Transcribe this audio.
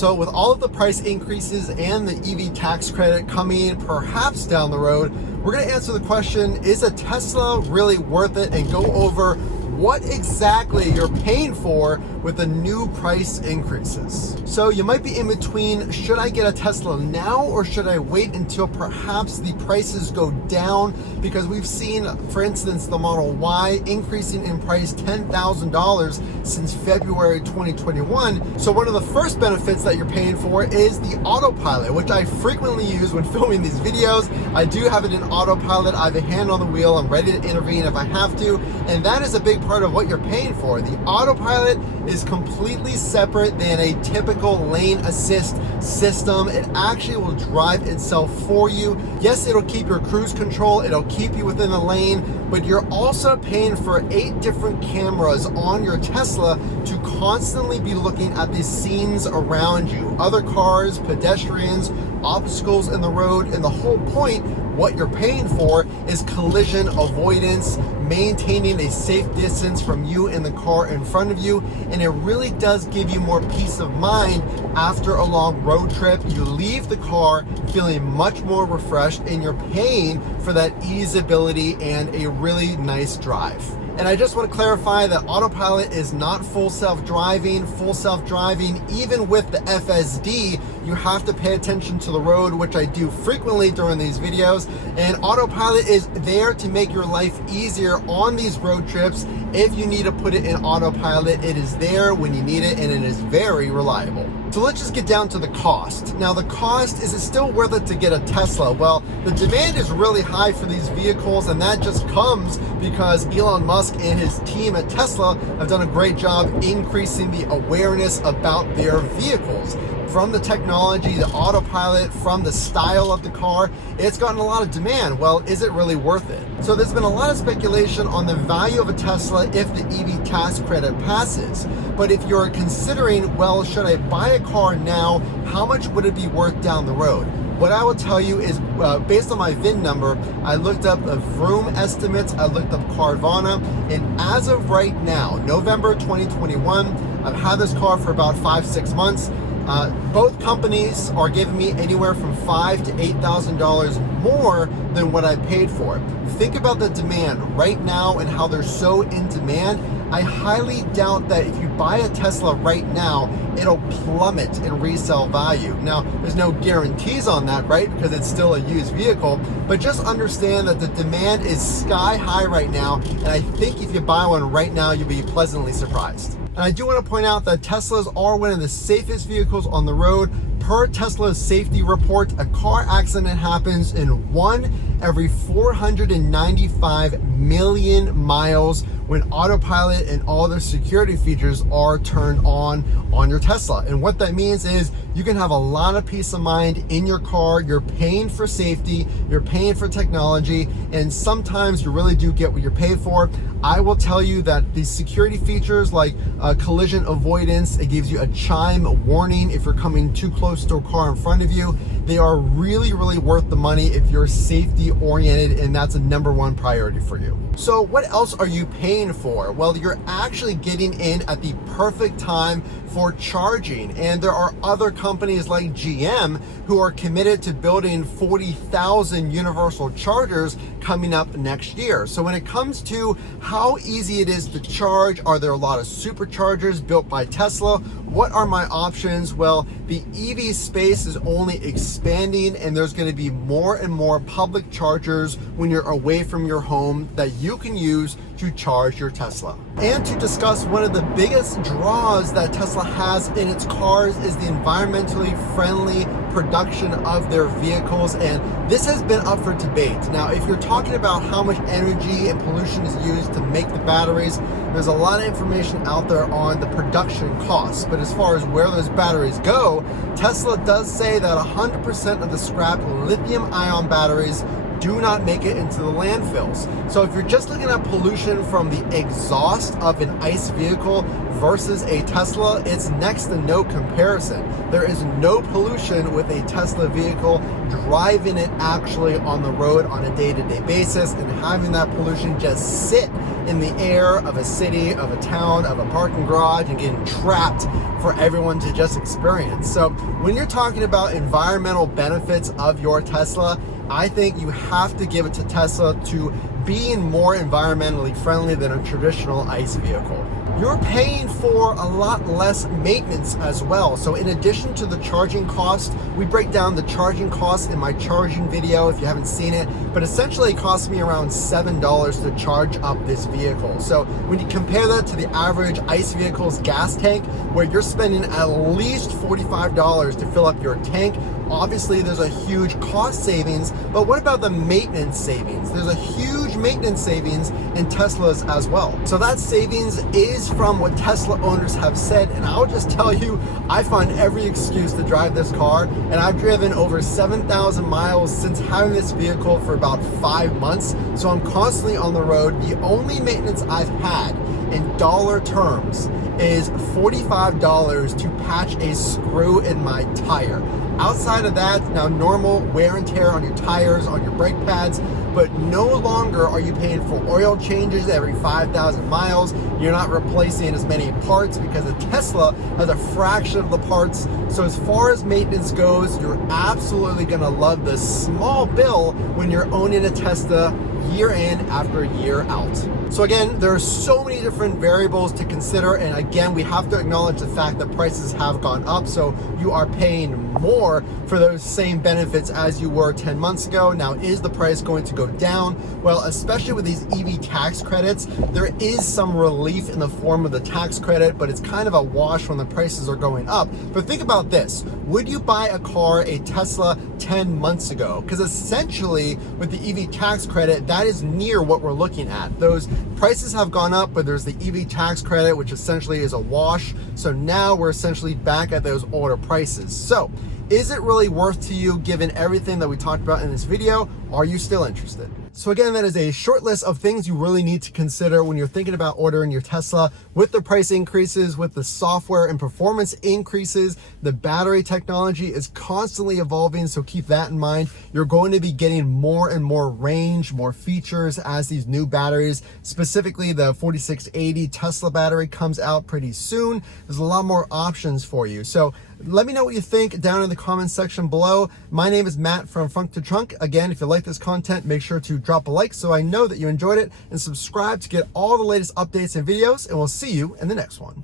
So with all of the price increases and the EV tax credit coming perhaps down the road, we're going to answer the question, is a Tesla really worth it, and go over what exactly you're paying for with the new price increases. So you might be in between, should I get a Tesla now or should I wait until perhaps the prices go down? Because we've seen, for instance, the Model Y increasing in price $10,000 since February 2021. So one of the first benefits that you're paying for is the autopilot, which I frequently use when filming these videos. I do have it in autopilot. I have a hand on the wheel. I'm ready to intervene if I have to. And that is a big part of what you're paying for. The autopilot is completely separate than a typical lane assist system. It actually will drive itself for you. Yes, it'll keep your cruise control, it'll keep you within the lane, but you're also paying for 8 different cameras on your Tesla to constantly be looking at the scenes around you, other cars, pedestrians, obstacles in the road. And the whole point, what you're paying for, is collision avoidance, maintaining a safe distance from you and the car in front of you. And it really does give you more peace of mind after a long road trip. You leave the car feeling much more refreshed, and you're paying for that easeability and a really nice drive. And I just want to clarify that autopilot is not full self-driving. Full self-driving, even with the FSD, you have to pay attention to the road, which I do frequently during these videos. And autopilot is there to make your life easier on these road trips. If you need to put it in autopilot, it is there when you need it, and it is very reliable. So let's just get down to the cost. Now the cost, is it still worth it to get a Tesla? Well, the demand is really high for these vehicles, and that just comes because Elon Musk and his team at Tesla have done a great job increasing the awareness about their vehicles. From the technology, the autopilot, from the style of the car, it's gotten a lot of demand. Well, is it really worth it? So there's been a lot of speculation on the value of a Tesla if the EV tax credit passes. But if you're considering, well, should I buy a car now? How much would it be worth down the road? What I will tell you is, based on my VIN number, I looked up the Vroom estimates, I looked up Carvana, and as of right now, November 2021, I've had this car for about 5-6 months. Both companies are giving me anywhere from $5,000 to $8,000 more than what I paid for it. Think about the demand right now and how they're so in demand. I highly doubt that if you buy a Tesla right now, it'll plummet in resale value. Now, there's no guarantees on that, right? Because it's still a used vehicle, but just understand that the demand is sky high right now. And I think if you buy one right now, you'll be pleasantly surprised. And I do want to point out that Teslas are one of the safest vehicles on the road. Per Tesla's safety report, a car accident happens in 1 every 495 million miles when autopilot and all the security features are turned on your Tesla. And what that means is you can have a lot of peace of mind in your car. You're paying for safety, you're paying for technology, and sometimes you really do get what you're paid for. I will tell you that these security features like collision avoidance, it gives you a chime warning if you're coming too close to a car in front of you. They are really, really worth the money if you're safety oriented, and that's a #1 priority for you. So what else are you paying for? Well, you're actually getting in at the perfect time for charging. And there are other companies like GM who are committed to building 40,000 universal chargers coming up next year. So when it comes to how easy it is to charge, are there a lot of superchargers built by Tesla? What are my options? Well, the EV space is only expanding, and there's going to be more and more public chargers when you're away from your home that you can use to charge your Tesla. And to discuss one of the biggest draws that Tesla has in its cars is the environmentally friendly production of their vehicles, and this has been up for debate. Now, if you're talking about how much energy and pollution is used to make the batteries, there's a lot of information out there on the production costs. But as far as where those batteries go, Tesla does say that 100% of the scrap lithium-ion batteries do not make it into the landfills. So if you're just looking at pollution from the exhaust of an ICE vehicle versus a Tesla, it's next to no comparison. There is no pollution with a Tesla vehicle driving it actually on the road on a day-to-day basis and having that pollution just sit in the air of a city, of a town, of a parking garage, and getting trapped for everyone to just experience. So when you're talking about environmental benefits of your Tesla, I think you have to give it to Tesla to being more environmentally friendly than a traditional ICE vehicle. You're paying for a lot less maintenance as well. So in addition to the charging cost, we break down the charging cost in my charging video if you haven't seen it, but essentially it costs me around $7 to charge up this vehicle. So when you compare that to the average ICE vehicle's gas tank, where you're spending at least $45 to fill up your tank, obviously there's a huge cost savings, but what about the maintenance savings? There's a huge maintenance savings in Teslas as well. So that savings is from what Tesla owners have said, and I'll just tell you, I find every excuse to drive this car, and I've driven over 7,000 miles since having this vehicle for about 5 months, so I'm constantly on the road. The only maintenance I've had in dollar terms is $45 to patch a screw in my tire. Outside of that, now normal wear and tear on your tires, on your brake pads, but no longer are you paying for oil changes every 5,000 miles. You're not replacing as many parts because a Tesla has a fraction of the parts. So as far as maintenance goes, you're absolutely gonna love the small bill when you're owning a Tesla year in after year out. So again, there are so many different variables to consider, and again, we have to acknowledge the fact that prices have gone up, so you are paying more for those same benefits as you were 10 months ago. Now, is the price going to go down? Well, especially with these EV tax credits, there is some relief in the form of the tax credit, but it's kind of a wash when the prices are going up. But think about this. Would you buy a car, a Tesla, 10 months ago? Because essentially, with the EV tax credit, that is near what we're looking at. Those prices have gone up, but there's the EV tax credit, which essentially is a wash. So now we're essentially back at those older prices. So is it really worth to you given everything that we talked about in this video? Are you still interested? So again, that is a short list of things you really need to consider when you're thinking about ordering your Tesla. With the price increases, with the software and performance increases, the battery technology is constantly evolving, so keep that in mind. You're going to be getting more and more range, more features as these new batteries, specifically the 4680 Tesla battery comes out pretty soon. There's a lot more options for you. So let me know what you think down in the comments section below. My name is Matt from Funk to Trunk. Again, if you like this content, make sure to drop a like so I know that you enjoyed it, and subscribe to get all the latest updates and videos, and we'll see you in the next one.